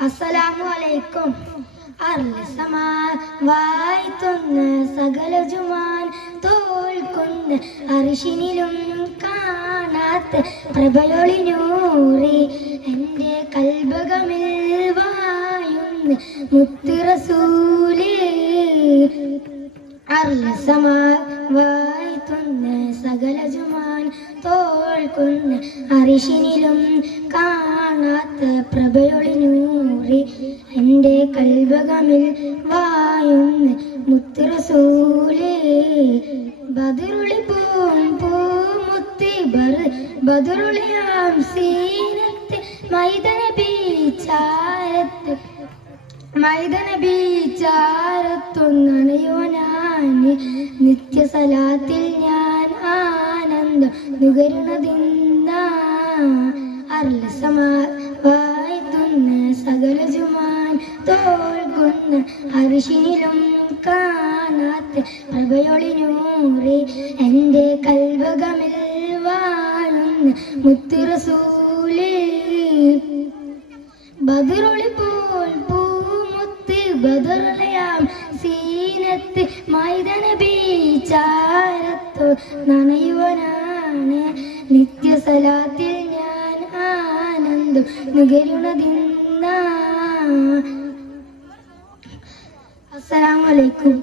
അസ്സലാമു അലൈക്കും വായിത്തുന്ന സകല ജുമാൻ തോൽക്കുന്ന അരിശിനിലും കാണാത്ത പ്രബലൊളിനൂറി എന്റെ കൽബകമിൽ വായുന്ന മുത്തുറസൂലേ. അർലസമാ വായിത്തുന്ന സകല ജുമാൻ തോൽക്കുന്ന അരിശിനിലും കാണാത്ത പ്രഭയൊളിനൂറി എന്റെ കൽവകമിൽ വായുന്ന മുത്തുറസൂലേ. ബദുരുളി പോം പൂമുത്തി ബർ ബദുരുളിയാം സീനത്ത് മൈദന ബീച്ചാരത്ത്. മൈദന ബീച്ചാരത്തൊന്നണയോനാന് നിത്യസലാത്തിൽ ഞാൻ ആനന്ദം നുകരുന്നതിന്ന അർലസമാവായത്തുന്ന ജുമാൻ തോൽക്കുന്ന അരിശിനിലും കാണാത്ത പ്രഭയൊളിനൂറി എന്റെ കൽവകമിൽ വാഴുന്ന മുത്തുറസൂലേ ബദറൊളി പോൽ പൂമുത്ത് ബദറളയാം സീനത്ത് മൈതന ബീച്ചാരത്തോ നനയുവനാണ് നിത്യസലാത്തിൽ ഞാൻ ആനന്ദം നുകരുന്നതിന്ന അസ്സലാമലൈക്കും